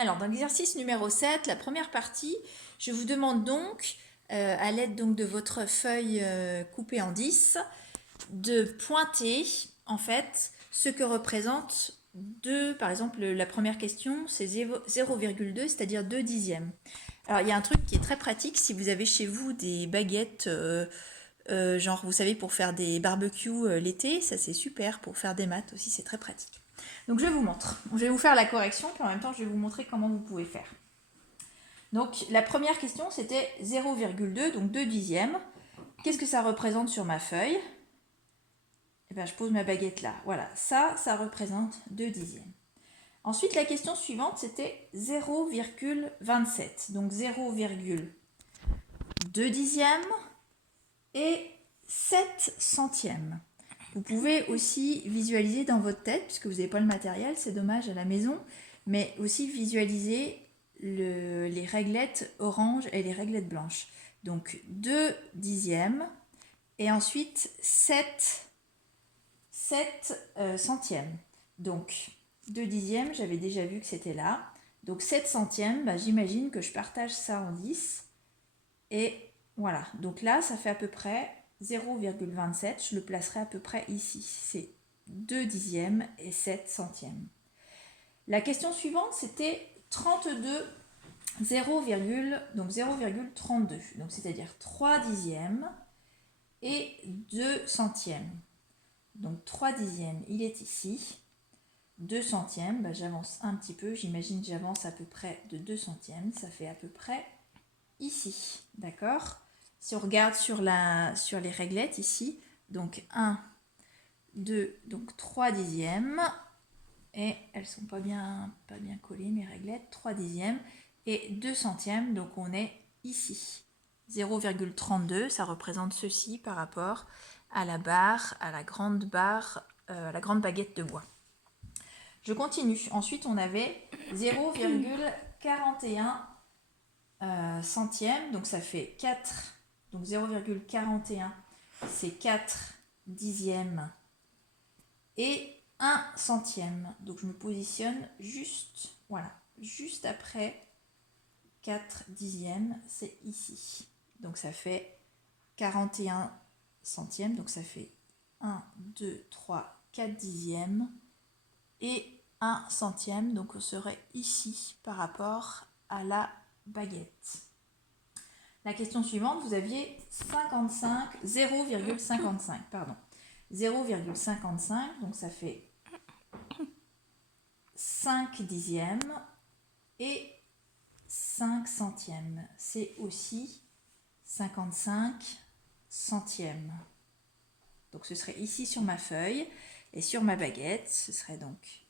Alors, dans l'exercice numéro 7, la première partie, je vous demande donc, à l'aide donc de votre feuille coupée en 10, de pointer en fait ce que représente par exemple, la première question, c'est 0,2, c'est-à-dire 2 dixièmes. Alors, il y a un truc qui est très pratique si vous avez chez vous des baguettes, genre, vous savez, pour faire des barbecues l'été, ça c'est super, pour faire des maths aussi, c'est très pratique. Donc je vous montre. Je vais vous faire la correction, puis en même temps je vais vous montrer comment vous pouvez faire. Donc la première question c'était 0,2, donc 2 dixièmes. Qu'est-ce que ça représente sur ma feuille? Eh bien je pose ma baguette là. Voilà, ça représente 2 dixièmes. Ensuite la question suivante c'était 0,27. Donc 0,2 dixièmes et 7 centièmes. Vous pouvez aussi visualiser dans votre tête, puisque vous n'avez pas le matériel, c'est dommage à la maison, mais aussi visualiser les réglettes orange et les réglettes blanches. Donc 2 dixièmes et ensuite 7 centièmes. Donc 2 dixièmes, j'avais déjà vu que c'était là. Donc 7 centièmes, bah, j'imagine que je partage ça en 10. Et voilà, donc là ça fait à peu près 0,27, je le placerai à peu près ici. C'est 2 dixièmes et 7 centièmes. La question suivante, c'était 32, 0,32. Donc c'est-à-dire 3 dixièmes et 2 centièmes. Donc 3 dixièmes, il est ici. 2 centièmes, bah, j'avance un petit peu, j'imagine que j'avance à peu près de 2 centièmes. Ça fait à peu près ici, d'accord? Si on regarde sur les réglettes ici, donc 1, 2, donc 3 dixièmes, et elles sont pas bien collées mes réglettes, 3 dixièmes, et 2 centièmes, donc on est ici. 0,32, ça représente ceci par rapport à la barre, à la grande baguette de bois. Je continue. Ensuite, on avait 0,41 centièmes, donc ça fait 4, donc 0,41 c'est 4 dixièmes et 1 centième. Donc je me positionne juste, voilà, juste après 4 dixièmes, c'est ici. Donc ça fait 41 centièmes, donc ça fait 1, 2, 3, 4 dixièmes et 1 centième, donc on serait ici par rapport à la baguette. La question suivante, vous aviez 0,55, pardon. 0,55, donc ça fait 5 dixièmes et 5 centièmes. C'est aussi 55 centièmes. Donc ce serait ici sur ma feuille et sur ma baguette, ce serait donc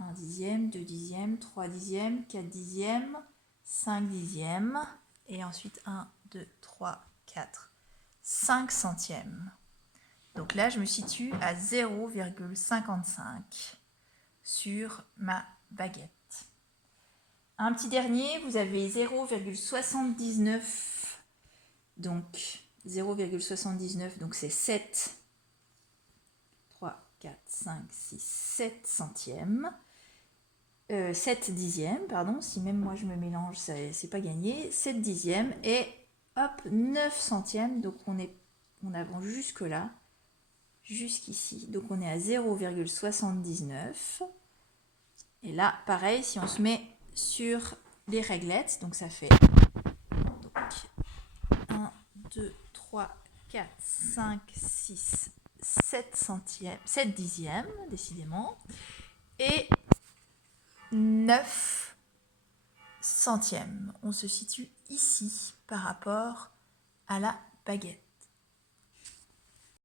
1 dixième, 2 dixièmes, 3 dixièmes, 4 dixièmes, 5 dixièmes et ensuite 1, 2, 3, 4, 5 centièmes. Donc là, je me situe à 0,55 sur ma baguette. Un petit dernier, vous avez 0,79. Donc 0,79, donc c'est 7, 3, 4, 5, 6, 7 centièmes. 7 dixièmes, pardon, si même moi je me mélange, c'est pas gagné. 7 dixièmes et hop, 9 centièmes, donc on avance jusque là, jusqu'ici, donc on est à 0,79. Et là, pareil, si on se met sur les réglettes, donc ça fait 1, 2, 3, 4, 5, 6, 7 centièmes, 7 dixièmes, décidément, et 9 centièmes. On se situe ici par rapport à la baguette.